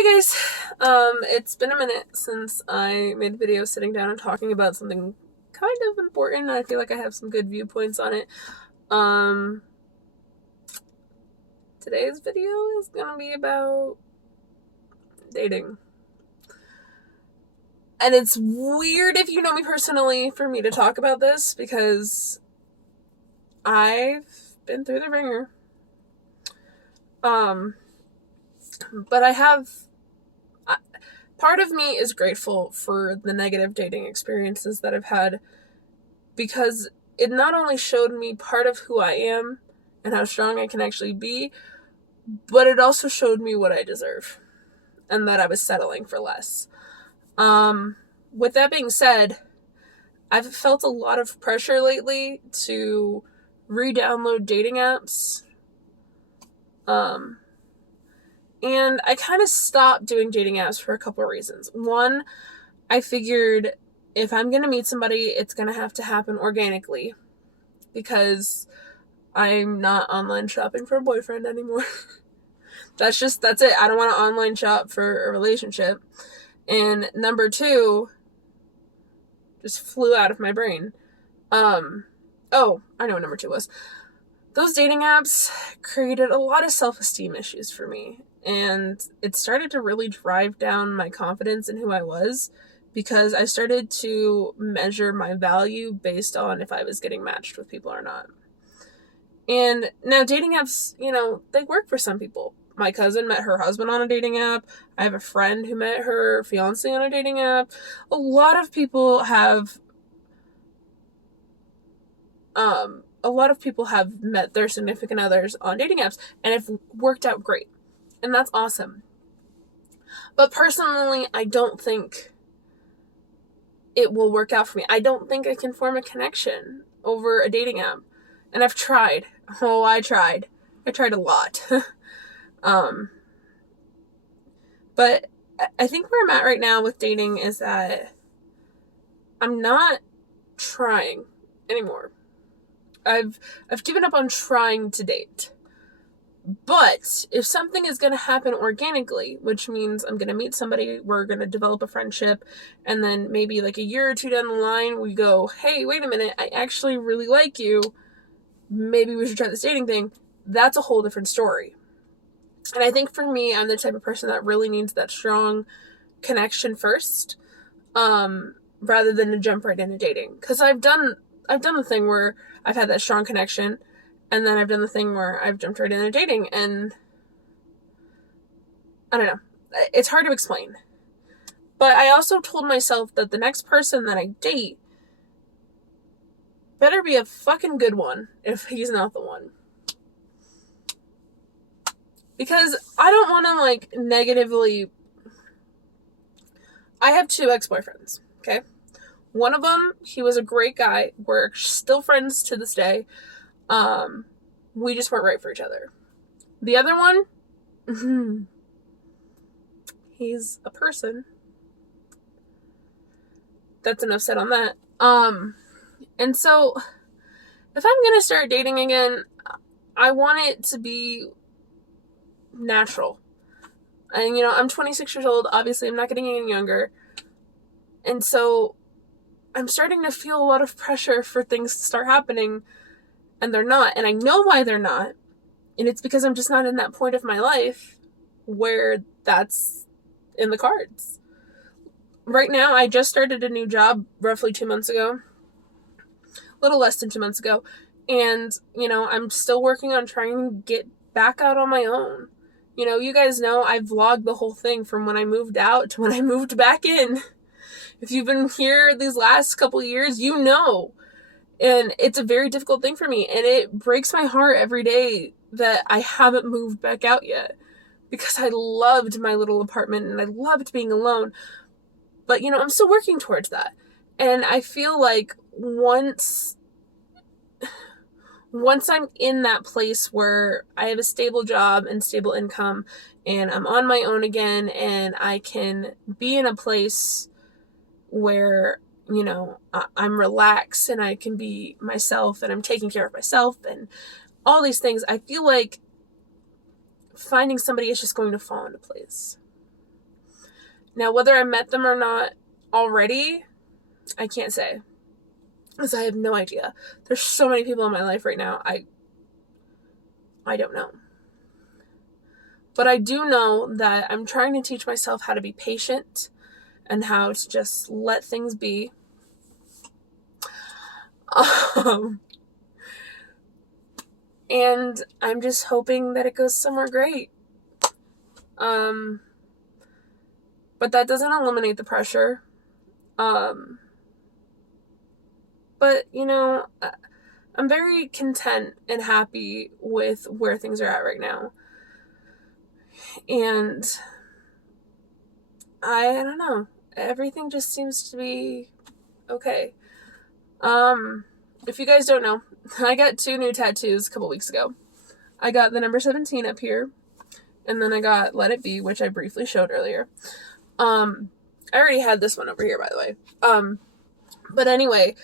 Hi guys. It's been a minute since I made a video sitting down and talking about something kind of important. I feel like I have some good viewpoints on it. Um, Today's video is gonna be about dating. And it's weird if you know me personally for me to talk about this because I've been through the ringer. But part of me is grateful for the negative dating experiences that I've had because it not only showed me part of who I am and how strong I can actually be, but it also showed me what I deserve and that I was settling for less. With that being said, I've felt a lot of pressure lately to re-download dating apps. And I kind of stopped doing dating apps for a couple of reasons. One, I figured if I'm going to meet somebody, it's going to have to happen organically because I'm not online shopping for a boyfriend anymore. That's it. I don't want to online shop for a relationship. And number two, just flew out of my brain. I know what number two was. Those dating apps created a lot of self-esteem issues for me. And it started to really drive down my confidence in who I was because I started to measure my value based on if I was getting matched with people or not. And now dating apps, they work for some people. My cousin met her husband on a dating app. I have a friend who met her fiance on a dating app. A lot of people have met their significant others on dating apps and have worked out great. And that's awesome. But personally, I don't think it will work out for me. I don't think I can form a connection over a dating app. And I've tried. Oh, I tried. I tried a lot. But I think where I'm at right now with dating is that I'm not trying anymore. I've given up on trying to date. But if something is going to happen organically, which means I'm going to meet somebody, we're going to develop a friendship, and then maybe like a year or two down the line, we go, hey, wait a minute, I actually really like you. Maybe we should try this dating thing. That's a whole different story. And I think for me, I'm the type of person that really needs that strong connection first, rather than to jump right into dating. Because I've done the thing where I've had that strong connection, and then I've done the thing where I've jumped right into dating, and I don't know. It's hard to explain. But I also told myself that the next person that I date better be a fucking good one if he's not the one. Because I don't want to, negatively... I have 2 ex-boyfriends, okay? One of them, he was a great guy. We're still friends to this day. We just weren't right for each other. The other one, he's a person. That's enough said on that. And so, if I'm gonna start dating again, I want it to be natural. And, I'm 26 years old. Obviously, I'm not getting any younger. And so, I'm starting to feel a lot of pressure for things to start happening, and they're not. And I know why they're not. And it's because I'm just not in that point of my life where that's in the cards. Right now, I just started a new job roughly 2 months ago. A little less than 2 months ago. And, I'm still working on trying to get back out on my own. You guys know I vlogged the whole thing from when I moved out to when I moved back in. If you've been here these last couple years, you know. And it's a very difficult thing for me. And it breaks my heart every day that I haven't moved back out yet. Because I loved my little apartment and I loved being alone. But, I'm still working towards that. And I feel like once I'm in that place where I have a stable job and stable income and I'm on my own again and I can be in a place where, I'm relaxed and I can be myself and I'm taking care of myself and all these things, I feel like finding somebody is just going to fall into place. Now, whether I met them or not already, I can't say, because I have no idea. There's so many people in my life right now. I don't know. But I do know that I'm trying to teach myself how to be patient and how to just let things be. And I'm just hoping that it goes somewhere great. But that doesn't eliminate the pressure. But, you know, I'm very content and happy with where things are at right now. And I don't know. Everything just seems to be okay. If you guys don't know, I got 2 new tattoos a couple weeks ago. I got the number 17 up here, and then I got Let It Be, which I briefly showed earlier. I already had this one over here, by the way. But anyway,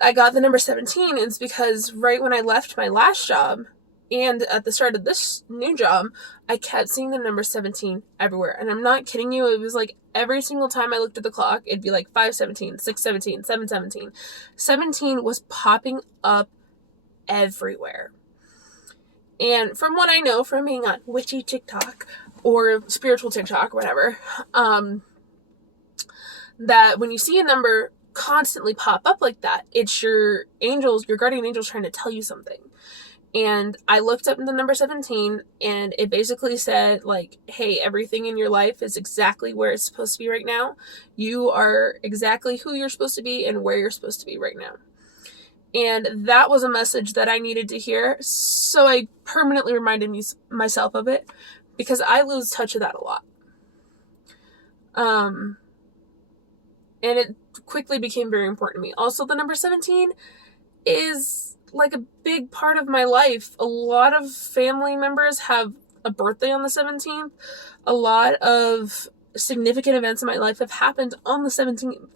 I got the number 17, and it's because right when I left my last job, and at the start of this new job, I kept seeing the number 17 everywhere. And I'm not kidding you. It was like every single time I looked at the clock, it'd be like 5:17, 6:17, 7:17. 17 was popping up everywhere. And from what I know from being on witchy TikTok or spiritual TikTok or whatever, that when you see a number constantly pop up like that, it's your angels, your guardian angels trying to tell you something. And I looked up the number 17, and it basically said, like, hey, everything in your life is exactly where it's supposed to be right now. You are exactly who you're supposed to be and where you're supposed to be right now. And that was a message that I needed to hear. So I permanently reminded myself of it, because I lose touch of that a lot. And it quickly became very important to me. Also, the number 17 is like a big part of my life. A lot of family members have a birthday on the 17th. A lot of significant events in my life have happened on the 17th.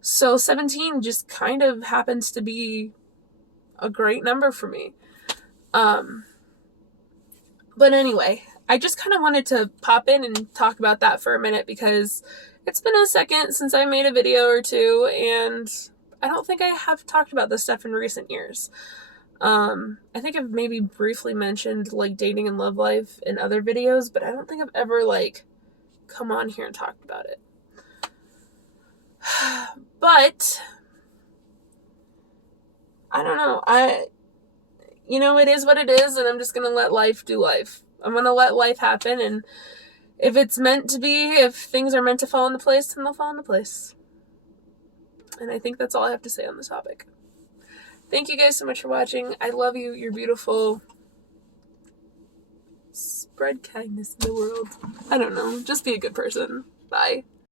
So 17 just kind of happens to be a great number for me. But anyway, I just kind of wanted to pop in and talk about that for a minute, because it's been a second since I made a video or two, and I don't think I have talked about this stuff in recent years. I think I've maybe briefly mentioned like dating and love life in other videos, but I don't think I've ever like come on here and talked about it. But I don't know. It is what it is, and I'm just gonna let life do life. I'm gonna let life happen, and if it's meant to be, if things are meant to fall into place, then they'll fall into place. And I think that's all I have to say on this topic. Thank you guys so much for watching. I love you. You're beautiful. Spread kindness in the world. I don't know. Just be a good person. Bye.